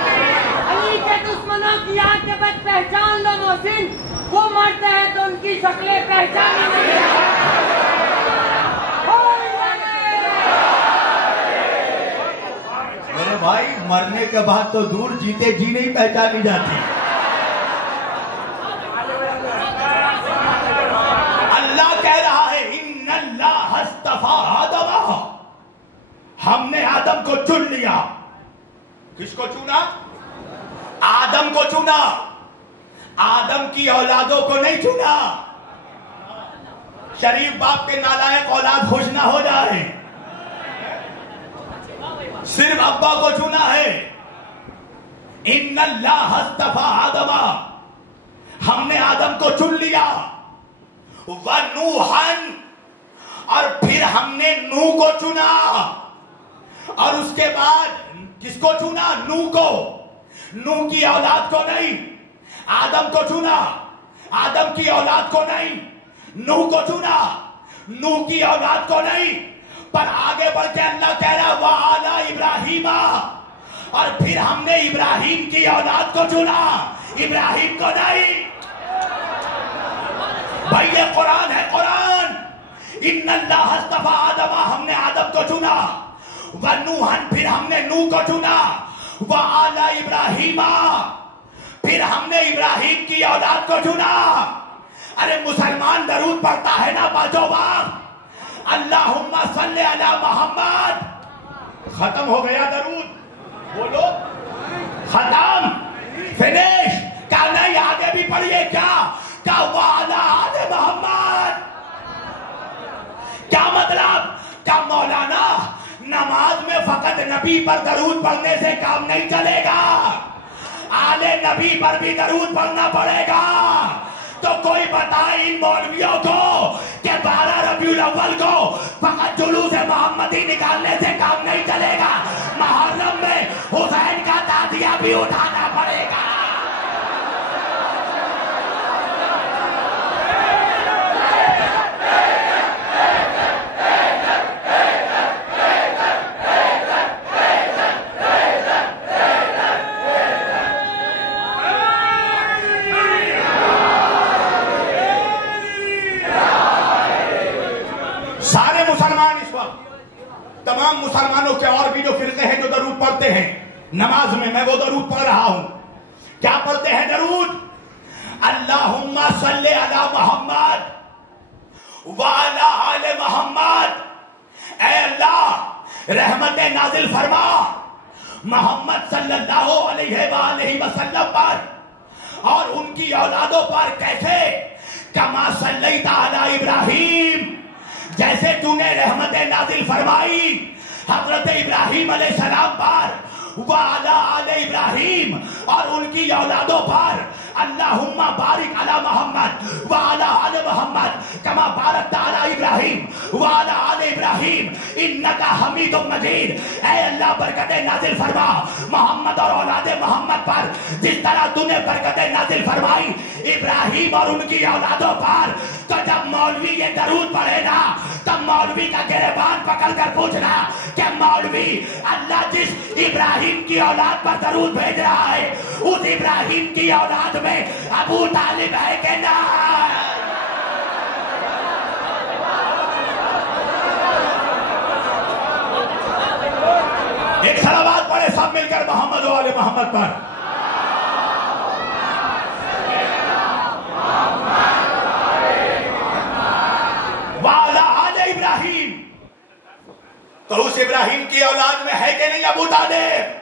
علی کے دشمنوں کی عاقبت پہچان لو محسن، وہ مرتے ہیں تو ان کی شکلیں پہچانی نہیں میرے بھائی، مرنے کے بعد تو دور، جیتے جی نہیں پہچانی جاتی. اللہ کہہ رہا ہے ان اللہ اصطفى آدم. ہم نے آدم کو چن لیا. کس کو چنا؟ آدم کو چنا. آدم کی اولادوں کو نہیں چنا. شریف باپ کے نالائق اولاد خوش نہ ہو جائے. صرف ابا کو چنا ہے. ان اللہ اصطفى آدم. ہم نے آدم کو چن لیا. ونوحا، اور پھر ہم نے نوح کو چنا. اور اس کے بعد کس کو چنا؟ نوح کو. نوح کی اولاد کو نہیں. آدم کو چنا، آدم کی اولاد کو نہیں. نوح کو چنا، نوح کی اولاد کو نہیں. پر آگے بڑھ کے اللہ کہہ رہا وآل ابراہیم، اور پھر ہم نے ابراہیم کی اولاد کو چنا، ابراہیم کو نہیں. بھائی یہ قرآن ہے، قرآن. ان اللہ اصطفى آدم، ہم نے آدم کو چنا. ونوحا، پھر ہم نے نوح کو چنا. وآل ابراہیم، پھر ہم نے ابراہیم کی اولاد کو چنا. ارے مسلمان درود پڑھتا ہے نا پانچوں بار، اللہم صلی علی محمد. ختم ہو گیا درود، بولو ختم، فنش. کیا نہیں آگے بھی پڑھیے. کیا وعلی آل محمد. کیا مطلب؟ کیا مولانا نماز میں فقط نبی پر درود پڑھنے سے کام نہیں چلے گا، آل نبی پر بھی درود پڑھنا پڑے گا. تو کوئی بتائے ان مولویوں کو کہ 12 ربیع الاول کو فقط جلوس محمدی نکالنے سے کام نہیں چلے گا، محرم میں حسین کا تعزیہ بھی اٹھانا پڑے گا. سارے مسلمان اس وقت، تمام مسلمانوں کے اور بھی جو فرقے ہیں جو درود پڑھتے ہیں نماز میں وہ درود پڑھ رہا ہوں. کیا پڑھتے ہیں درود؟ اللہم صلی علی محمد وعلی آل محمد. اے اللہ رحمت نازل فرما محمد صلی اللہ علیہ وآلہ وسلم پر اور ان کی اولادوں پر. کیسے؟ کما صلیت علی ابراہیم، جیسے تو نے رحمت نازل فرمائی حضرت ابراہیم علیہ السلام پر. وعلی آل ابراہیم، اور ان کی اولادوں پر اللہم بارک علی محمد وعلی آل محمد کما بارکت علی ابراہیم وعلی آل ابراہیم انک حمید مجید۔ اے اللہ برکتیں نازل فرما محمد اور اولاد محمد پر، جس طرح تو نے برکتیں نازل فرمائی ابراہیم اور ان کی اولادوں پر۔ تو جب مولوی یہ درود پڑھے نا، تب مولوی کا گریبان پکڑ کر پوچھنا کہ مولوی اللہ جس ابراہیم کی اولاد پر درود بھیج رہا ہے، اس ابراہیم کی اولاد میں ابو طالب ہے کہ نہ؟ ایک صلوات پڑھے سب مل کر محمد و آل محمد پر۔ وعلی آل ابراہیم، تو اس ابراہیم کی اولاد میں ہے کہ نہیں ابو طالب؟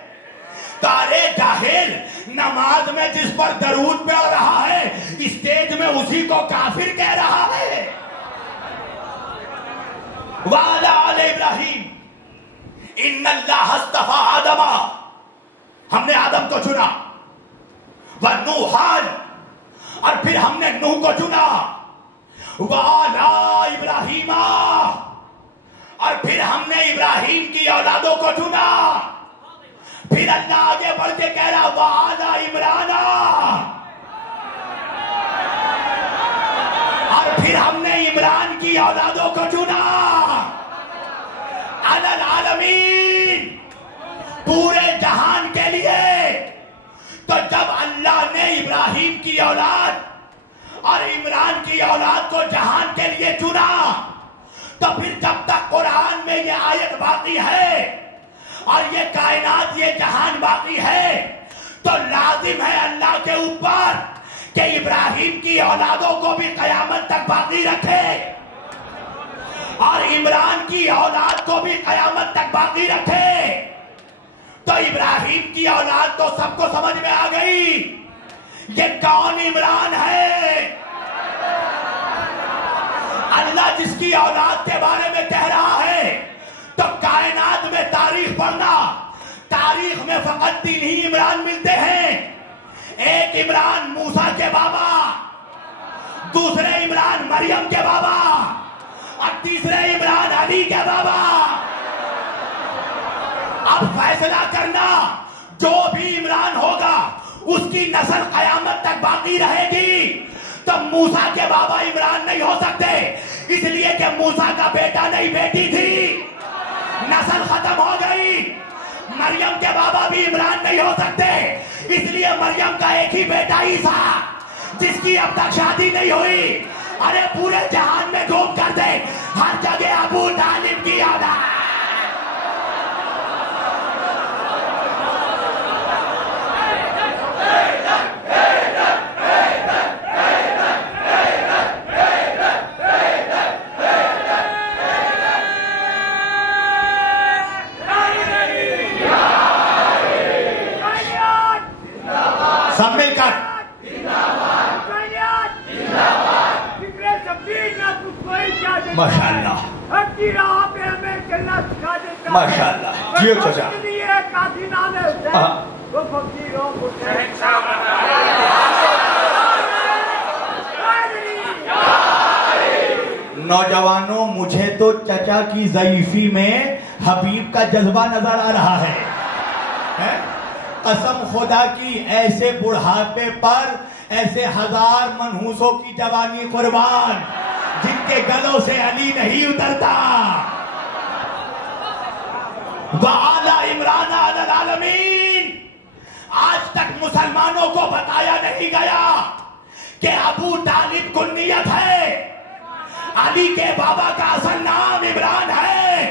تارے جاہل، نماز میں جس پر درود پڑھ رہا ہے اسٹیج میں اسی کو کافر کہہ رہا ہے۔ وعلی آل ابراہیم ان اللہ اصطفیٰ آدم، ہم نے آدم کو چنا، ونوحان، اور پھر ہم نے نوح کو چنا، وعلی ابراہیم، اور پھر ہم نے ابراہیم کی اولادوں کو چنا۔ پھر اللہ آگے بڑھ کے کہہ رہا وعلی عمران، اور پھر ہم نے عمران کی اولادوں کو چنا۔ علی العالمین، پورے جہان کے لیے۔ تو جب اللہ نے ابراہیم کی اولاد اور عمران کی اولاد کو جہان کے لیے چنا، تو پھر جب تک قرآن میں یہ آیت باقی ہے اور یہ کائنات یہ جہان باقی ہے، تو لازم ہے اللہ کے اوپر کہ ابراہیم کی اولادوں کو بھی قیامت تک باقی رکھے اور عمران کی اولاد کو بھی قیامت تک باقی رکھے۔ تو ابراہیم کی اولاد تو سب کو سمجھ میں آ گئی، یہ کون عمران ہے؟ اللہ جس کی اولاد کے بارے میں کہہ رہا ہے، تو کائنات میں تاریخ پڑھنا، تاریخ میں فقط 3 ہی عمران ملتے ہیں۔ ایک عمران موسیٰ کے بابا، دوسرے عمران مریم کے بابا، اور تیسرے عمران علی کے بابا۔ اب فیصلہ کرنا، جو بھی عمران ہوگا اس کی نسل قیامت تک باقی رہے گی۔ تو موسیٰ کے بابا عمران نہیں ہو سکتے، اس لیے کہ موسیٰ کا بیٹا نہیں بیٹی تھی، نسل ختم ہو گئی۔ مریم کے بابا بھی عمران نہیں ہو سکتے، اس لیے مریم کا ایک ہی بیٹا عیسیٰ، جس کی اب تک شادی نہیں ہوئی۔ ارے پورے جہان میں گھوم کر دے، ہر جگہ ابو طالب کی اولاد۔ سب مل کر ماشاء اللہ، ماشاء اللہ، جیو چچا۔ نوجوانوں، مجھے تو چچا کی ضعیفی میں حبیب کا جذبہ نظر آ رہا ہے۔ قسم خدا کی، ایسے بڑھاپے پر ایسے 1000 منحوسوں کی جوانی قربان، جن کے گلوں سے علی نہیں اترتا۔ وعلی عمران علی العالمین، آج تک مسلمانوں کو بتایا نہیں گیا کہ ابو طالب کنیت ہے، علی کے بابا کا اصل نام عمران ہے۔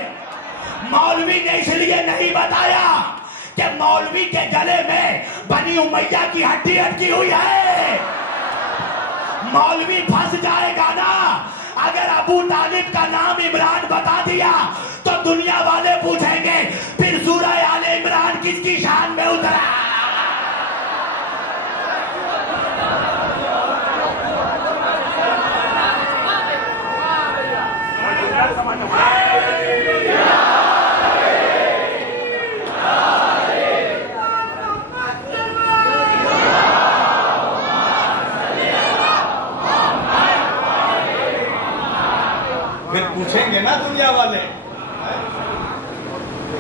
مولوی نے اس لیے نہیں بتایا کہ مولوی کے گلے میں بنی امیہ کی ہڈی اٹکی ہوئی ہے۔ مولوی پھنس جائے گا نا اگر ابو طالب کا نام عمران بتا دیا، تو دنیا والے پوچھیں گے پھر سورہ آل عمران کس کی شان میں اترا؟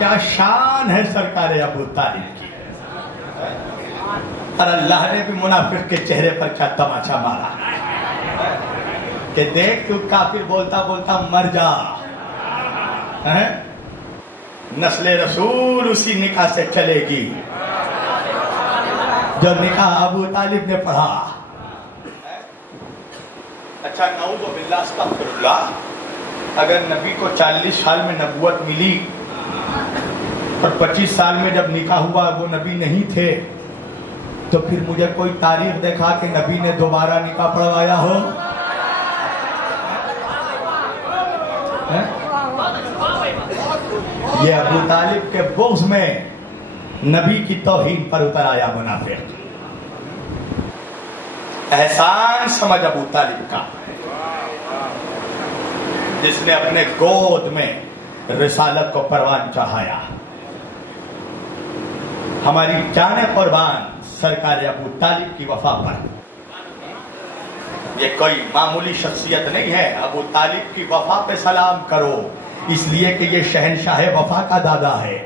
کیا شان ہے سرکار ابو طالب کی. اور اللہ نے بھی منافق کے چہرے پر کیا تماچا مارا کہ دیکھ تو کافر بولتا بولتا مر جا. نسل رسول اسی نکاح سے چلے گی جو نکاح ابو طالب نے پڑھا. اچھا نعوذ باللہ استغفر اللہ، اگر نبی کو 40 سال میں نبوت ملی اور 25 سال میں جب نکاح ہوا وہ نبی نہیں تھے، تو پھر مجھے کوئی تاریخ دکھا کہ نبی نے دوبارہ نکاح پڑھوایا ہو. یہ ابو طالب کے بغض میں نبی کی توہین پر اتر آیا منافق. احسان سمجھ ابو طالب کا، جس نے اپنے گود میں رسالت کو پروان چڑھایا. ہماری جان قربان سرکار ابو طالب کی وفا پر. یہ کوئی معمولی شخصیت نہیں ہے. ابو طالب کی وفا پہ سلام کرو، اس لیے کہ یہ شہنشاہ وفا کا دادا ہے.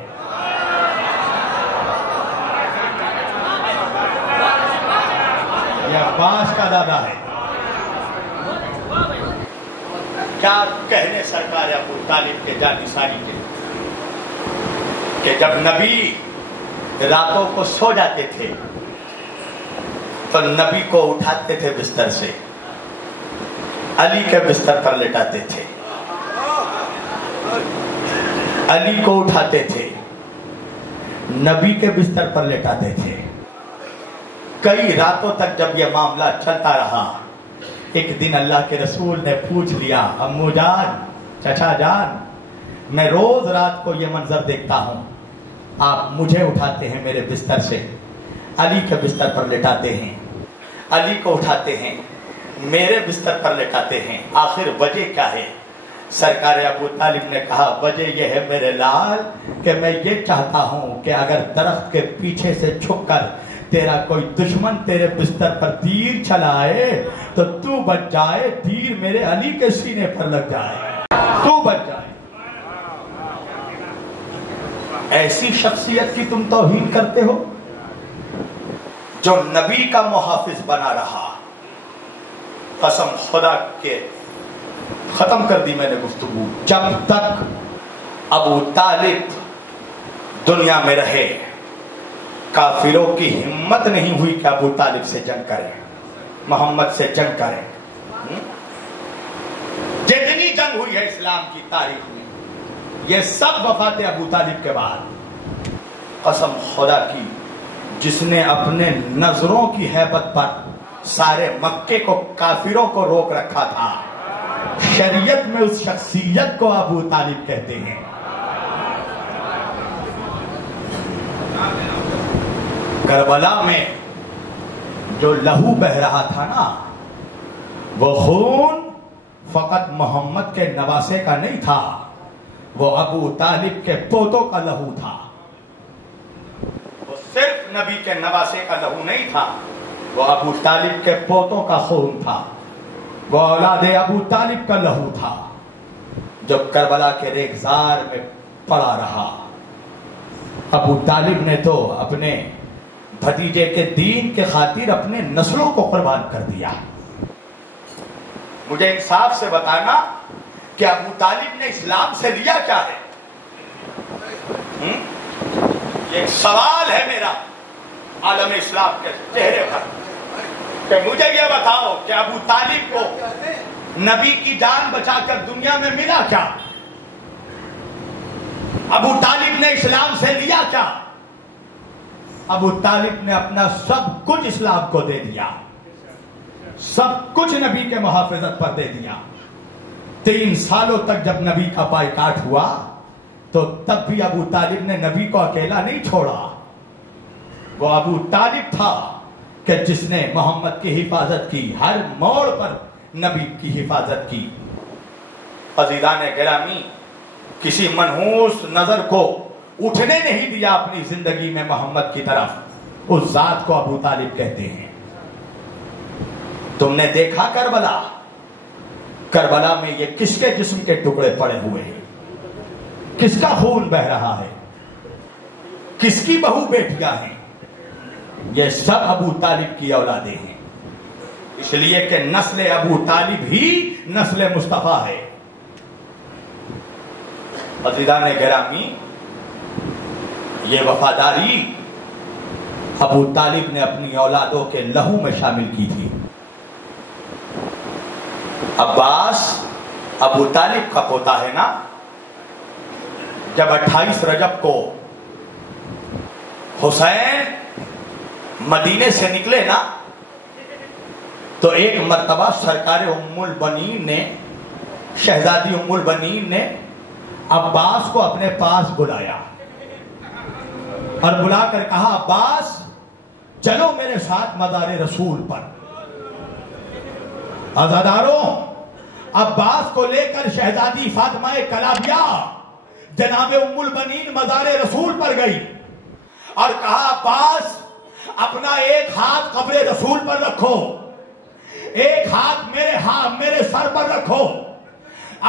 یہ عباس کا دادا ہے. کیا کہنے سرکار ابو طالب کے جانثاری کے کہ جب نبی راتوں کو سو جاتے تھے تو نبی کو اٹھاتے تھے بستر سے، علی کے بستر پر لٹاتے تھے، علی کو اٹھاتے تھے، نبی کے بستر پر لٹاتے تھے. کئی راتوں تک جب یہ معاملہ چلتا رہا، ایک دن اللہ کے رسول نے پوچھ لیا، امو جان، چچا جان، میں روز رات کو یہ منظر دیکھتا ہوں، آپ مجھے اٹھاتے ہیں میرے بستر سے، علی کے بستر پر لٹاتے ہیں، علی کو اٹھاتے ہیں میرے بستر پر لٹاتے ہیں، آخر وجہ کیا ہے؟ سرکار ابو طالب نے کہا وجہ یہ ہے میرے لال کہ میں یہ چاہتا ہوں کہ اگر درخت کے پیچھے سے چھپ کر تیرا کوئی دشمن تیرے بستر پر تیر چلائے تو تو بچ جائے، تیر میرے علی کے سینے پر لگ جائے، تو بچ جائے. ایسی شخصیت کی تم توہین کرتے ہو جو نبی کا محافظ بنا رہا. قسم خدا کے ختم کر دی میں نے گفتگو. جب تک ابو طالب دنیا میں رہے کافروں کی ہمت نہیں ہوئی کہ ابو طالب سے جنگ کریں، محمد سے جنگ کریں. جتنی جنگ ہوئی ہے اسلام کی تاریخ میں یہ سب وفات ابو طالب کے بعد. قسم خدا کی جس نے اپنے نظروں کی ہیبت پر سارے مکے کو کافروں کو روک رکھا تھا، شریعت میں اس شخصیت کو ابو طالب کہتے ہیں. کربلا میں جو لہو بہ رہا تھا نا، وہ خون فقط محمد کے نواسے کا نہیں تھا، وہ ابو طالب کے پوتوں کا لہو تھا. وہ صرف نبی کے نواسے کا لہو نہیں تھا، وہ ابو طالب کے پوتوں کا خون تھا، وہ اولاد ابو طالب کا لہو تھا جو کربلا کے ریگزار میں پڑا رہا. ابو طالب نے تو اپنے بھتیجے کے دین کے خاطر اپنے نسلوں کو قربان کر دیا. مجھے انصاف سے بتانا کہ ابو طالب نے اسلام سے لیا کیا ہے؟ یہ ایک سوال ہے میرا عالم اسلام کے چہرے پر کہ مجھے یہ بتاؤ کہ ابو طالب کو نبی کی جان بچا کر دنیا میں ملا کیا؟ ابو طالب نے اسلام سے لیا کیا؟ ابو طالب نے اپنا سب کچھ اسلام کو دے دیا، سب کچھ نبی کے محافظت پر دے دیا. 3 سالوں تک جب نبی کا بائیکاٹ ہوا تو تب بھی ابو طالب نے نبی کو اکیلا نہیں چھوڑا. وہ ابو طالب تھا کہ جس نے محمد کی حفاظت کی، ہر موڑ پر نبی کی حفاظت کی. عزیزان گرامی، کسی منحوس نظر کو اٹھنے نہیں دیا اپنی زندگی میں محمد کی طرف. اس ذات کو ابو طالب کہتے ہیں. تم نے دیکھا کربلا میں یہ کس کے جسم کے ٹکڑے پڑے ہوئے ہیں، کس کا خون بہ رہا ہے؟ کس کی بہو بیٹیاں ہیں؟ یہ سب ابو طالب کی اولادیں ہیں، اس لیے کہ نسل ابو طالب ہی نسل مصطفیٰ ہے۔ عزیزان گرامی، یہ وفاداری ابو طالب نے اپنی اولادوں کے لہو میں شامل کی تھی۔ عباس ابو طالب کا پوتا ہے نا، جب 28 رجب کو حسین مدینے سے نکلے نا، تو ایک مرتبہ سرکار ام البنین نے، شہزادی ام البنین نے عباس کو اپنے پاس بلایا اور بلا کر کہا، عباس چلو میرے ساتھ مزار رسول پر۔ عزاداروں، عباس کو لے کر شہزادی فاطمہ کلابیہ جناب ام البنین مزار رسول پر گئی اور کہا، عباس اپنا ایک ہاتھ قبر رسول پر رکھو، ایک ہاتھ میرے سر پر رکھو۔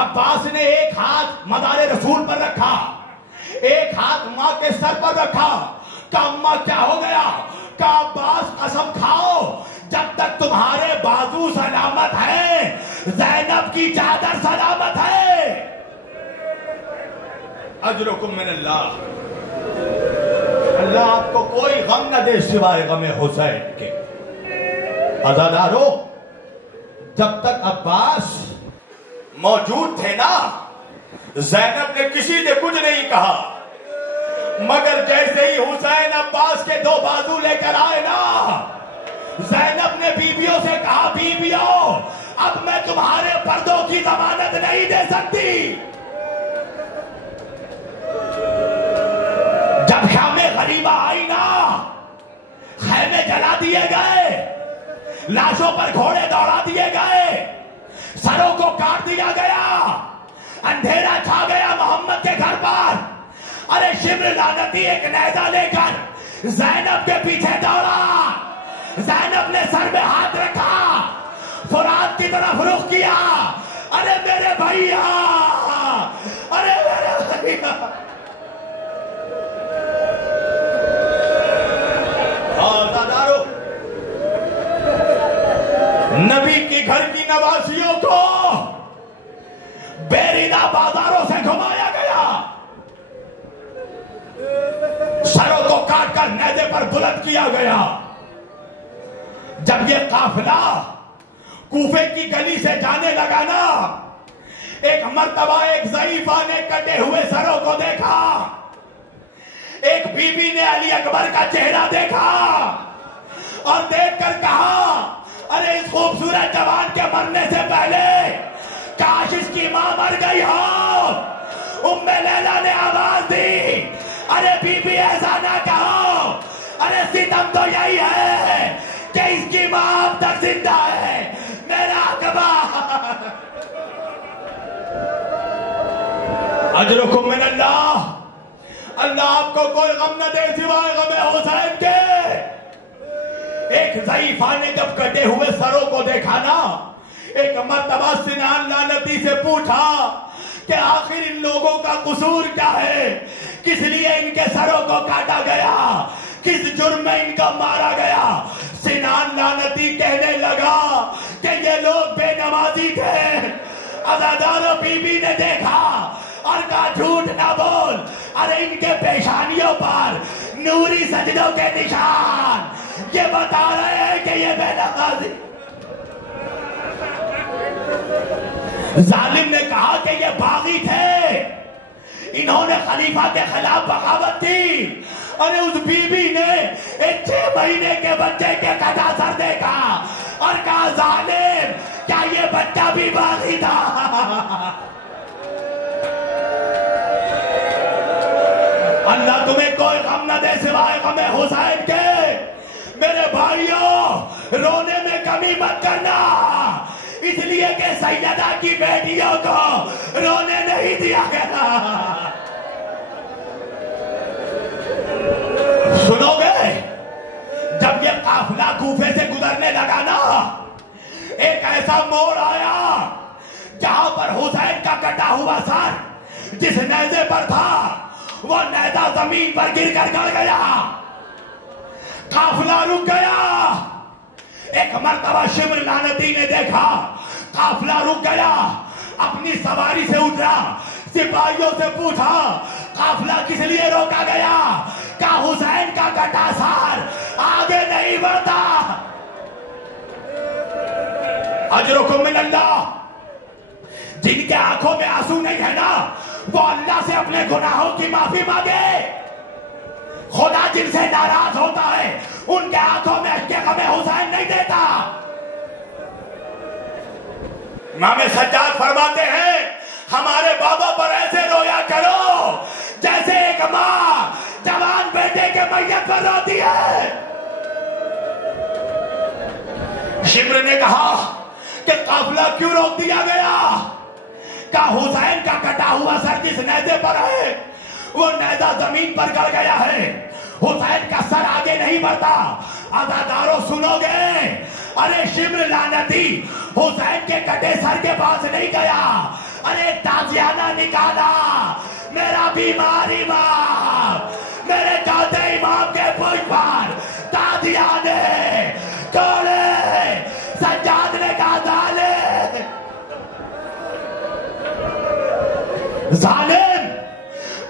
عباس نے ایک ہاتھ مزار رسول پر رکھا، ایک ہاتھ ماں کے سر پر رکھا۔ کہا، اماں کیا ہو گیا؟ کہا، عباس قسم کھاؤ جب تک تمہارے بازو سلامت ہیں زینب کی چادر سلامت ہے۔ اجرکم من اللہ، اللہ آپ کو کوئی غم نہ دے سوائے غم حسین کے۔ عزادارو، جب تک عباس موجود تھے نا، زینب نے کسی نے کچھ نہیں کہا، مگر جیسے ہی حسین عباس کے دو بازو لے کر آئے نا، زینب نے بیویوں سے کہا، بیویوں اب میں تمہارے پردوں کی ضمانت نہیں دے سکتی۔ جب شام غریبہ آئی نا، خیمے جلا دیے گئے، لاشوں پر گھوڑے دوڑا دیے گئے، سروں کو کاٹ دیا گیا، اندھیرا چھا گیا محمد کے گھر پر۔ ارے شمر لعنتی ایک نیزہ لے کر زینب کے پیچھے دوڑا، زینب نے سر میں ہاتھ رکھا، فرات کی طرف رخ کیا، ارے میرے بھائیا، ارے میرے بھائیا۔ نبی کے گھر کی نوازیوں کو بیرینا بازاروں سے گھمایا گیا، سروں کو کاٹ کر نیزے پر بلند کیا گیا۔ جب یہ قافلہ کوفے کی گلی سے جانے لگا نا، ایک مرتبہ ایک ضعیفہ نے کٹے ہوئے سروں کو دیکھا، ایک بی بی نے علی اکبر کا چہرہ دیکھا اور دیکھ کر کہا، ارے اس خوبصورت جوان کے مرنے سے پہلے کاش اس کی ماں مر گئی ہو۔ ام لیلا نے آواز دی، ارے بی بی ایسا نہ کہو، ارے ستم تو یہی ہے کہ اس کی ماں اب تک زندہ ہے، میرا عقبہ۔ اجرکم من اللہ، اللہ آپ کو کوئی غم نہ دے سوائے غم حسین کے۔ ایک ضعیفہ نے جب کٹے ہوئے سروں کو دیکھا نا، ایک مرتبہ سنان لعنتی سے پوچھا کہ آخر ان لوگوں کا قصور کیا ہے، کس لیے ان کے سروں کو کاٹا گیا، کس جرم میں ان کو مارا گیا؟ سنان لعنتی کہنے لگا کہ یہ لوگ بے نمازی تھے۔ عزادارو، بی بی نے دیکھا اور کہا، جھوٹ نہ بول، ارے ان کے پیشانیوں پر نوری سجدوں کے نشان یہ بتا رہے ہیں کہ یہ بے نمازی۔ ظالم نے کہا کہ یہ باغی تھے، انہوں نے خلیفہ کے خلاف بغاوت کی۔ ارے اس بی بی نے ایک 6 مہینے کے بچے کے کٹا سر دیکھا اور کہا، ظالم کیا یہ بچہ بھی باغی تھا؟ اللہ تمہیں کوئی غم نہ دے سوائے غم حسین کے۔ میرے بھائیوں، رونے میں کمی مت کرنا، اس لیے کہ سیدہ کی بیٹیوں کو رونے نہیں دیا گیا۔ سنو گے، جب یہ قافلہ کوفے سے گزرنے لگا نا، ایک ایسا موڑ آیا جہاں پر حسین کا کٹا ہوا سر جس نیزے پر تھا وہ نیزہ زمین پر گر کر گڑ گیا، قافلہ رک گیا۔ ایک مرتبہ شمر لعنتی نے دیکھا قافلہ رک گیا، اپنی سواری سے اترا، سپاہیوں سے پوچھا قافلہ کس لیے روکا گیا؟ کہا حسین کا کٹا سار آگے نہیں بڑھتا۔ اجرکم من اللہ، جن کے آنکھوں میں آنسو نہیں ہے نا، وہ اللہ سے اپنے گناہوں کی معافی مانگے۔ خدا جن سے ناراض ہوتا ہے ان کے آنکھوں میں اشک غم حسین نہیں دیتا۔ امام سجاد فرماتے ہیں ہمارے بابا پر ایسے رویا کرو جیسے ایک ماں جوان بیٹے کے میت پر روتی ہے۔ شمر نے کہا کہ قافلہ کیوں روک دیا گیا؟ کہا حسین کا کٹا ہوا سر جس نیزے پر ہے وہ نیزہ زمین پر گڑ گیا ہے، حسین کا سر آگے نہیں بڑھتا۔ عزادارو سنو گے؟ ارے شمر لعنتی حسین کے کٹے سر کے پاس نہیں گیا، ارے تازیانہ نکالا میرا بیمار امام، میرے چوتھے امام کے پشت پر تازیانے کوڑے۔ سجاد نے کہا ظالم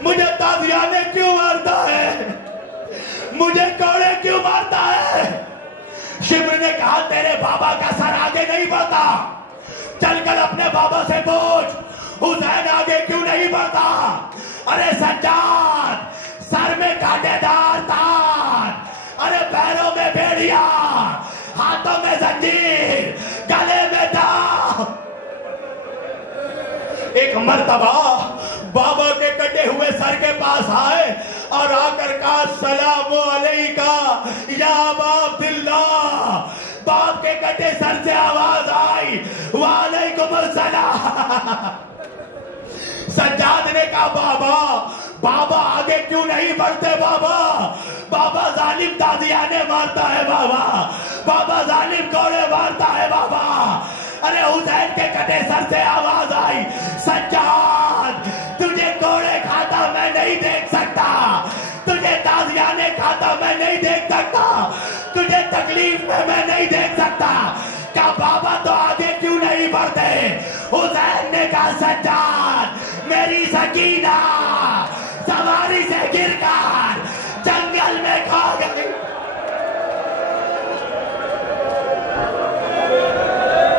مجھے تازیانے کیوں مارتا ہے، مجھے کوڑے کیوں مارتا ہے؟ شمر نے کہا تیرے بابا کا سر آگے نہیں بڑھتا، چل کر اپنے بابا سے پوچھ حسین آگے کیوں نہیں بڑھتا۔ ارے سجاد سر میں کانٹے دار تار، ارے پیروں میں بیڑیا، ہاتھوں میں زنجیر، گلے میں داغ۔ ایک مرتبہ بابا کے کٹے ہوئے سر کے پاس آئے اور آ کر کہا السلام علیکہ یا ابا عبداللہ۔ باپ کے کٹے سر سے آواز آئی وعلیکم السلام۔ سجاد نے کہا بابا آگے کیوں نہیں بڑھتے؟ بابا ظالم تازیانے مارتا ہے، بابا ظالم کوڑے مارتا ہے بابا۔ ارے حسین کے کٹے سر سے آواز آئی سجاد تجھے کوڑے کھاتا میں نہیں دیکھ سکتا، تجھے تازیانے کھاتا میں نہیں دیکھ سکتا، تجھے تکلیف میں نہیں دیکھ سکتا۔ کہا بابا تو آگے کیوں نہیں بڑھتے؟ حسین نے کہا سجاد میری سکینہ سواری سے گر کر جنگل میں کھو گئی۔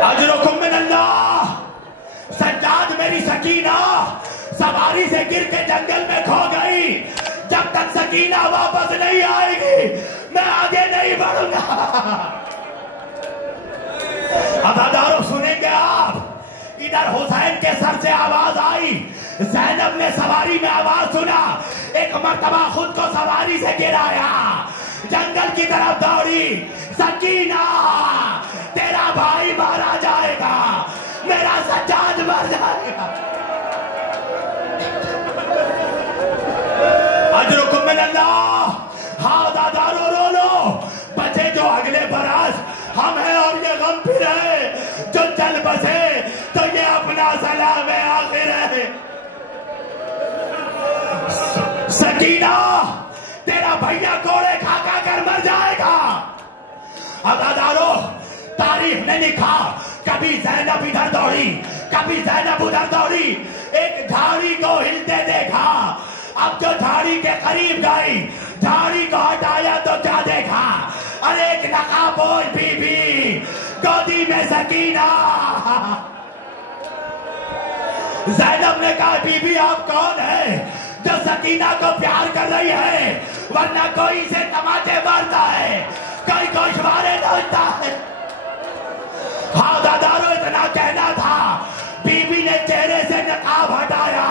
اجرکم من اللہ، سجاد میری سکینہ سواری سے گر کے جنگل میں کھو گئی، جب تک سکینہ واپس نہیں آئے گی میں آگے نہیں بڑھوں گا۔ عزادارو سنیں گے آپ، ادھر حسین کے سر سے آواز آئی، زینب نے سواری میں آواز سنا، ایک مرتبہ خود کو سواری سے گرایا، جنگل کی طرف دوڑی، سکینہ تیرا بھائی مارا جائے گا، میرا سجاد مر جائے گا۔ اجرکم من اللہ، ہاں عزادارو رو لو، بچے جو اگلے برس ہم ہیں اور یہ غم پھر ہے، جو چل بسے تو یہ اپنا سلام آخر ہے۔ سکینہ تیرا بھیا کوڑے کھا کھا کر مر جائے گا۔ عزادارو تاریخ نے لکھا کبھی زینب ادھر دوڑی کبھی زینب ادھر دوڑی، ایک جھاڑی کو ہلتے دیکھا، اب جو جھاڑی کے قریب گئی جھاڑی کو ہٹایا تو کیا دیکھا؟ ارے ایک نقابوش بی بی گودی میں سکینہ۔ زینب نے کہا بی بی آپ کون ہیں جو سکینہ کو پیار کر رہی ہے؟ ورنہ کوئی سے تماچے مارتا ہے، کوئی گوشوارے نوچتا ہے۔ ہاں دادارو اتنا کہنا تھا، بی بی نے چہرے سے نقاب ہٹایا،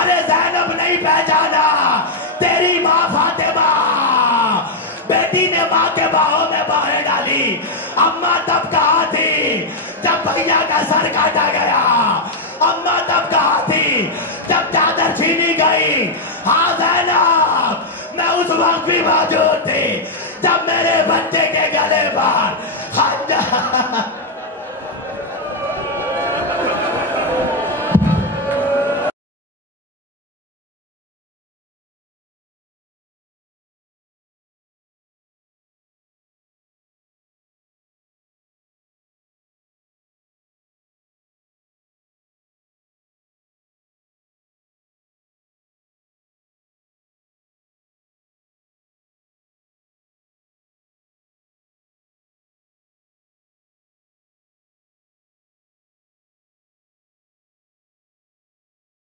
ارے زینب نہیں پہچانا تیری ماں فاطمہ۔ بیٹی نے ماں کے باہوں میں باہیں ڈالی، اماں تب کہاں تھی جب بھیا کا سر کاٹا گیا، اماں تب کہاں تھی جب چادر چھینی گئی؟ ہاں زینب میں اس وقت بھی موجود تھی جب میرے بچے کے گلے پر خنجر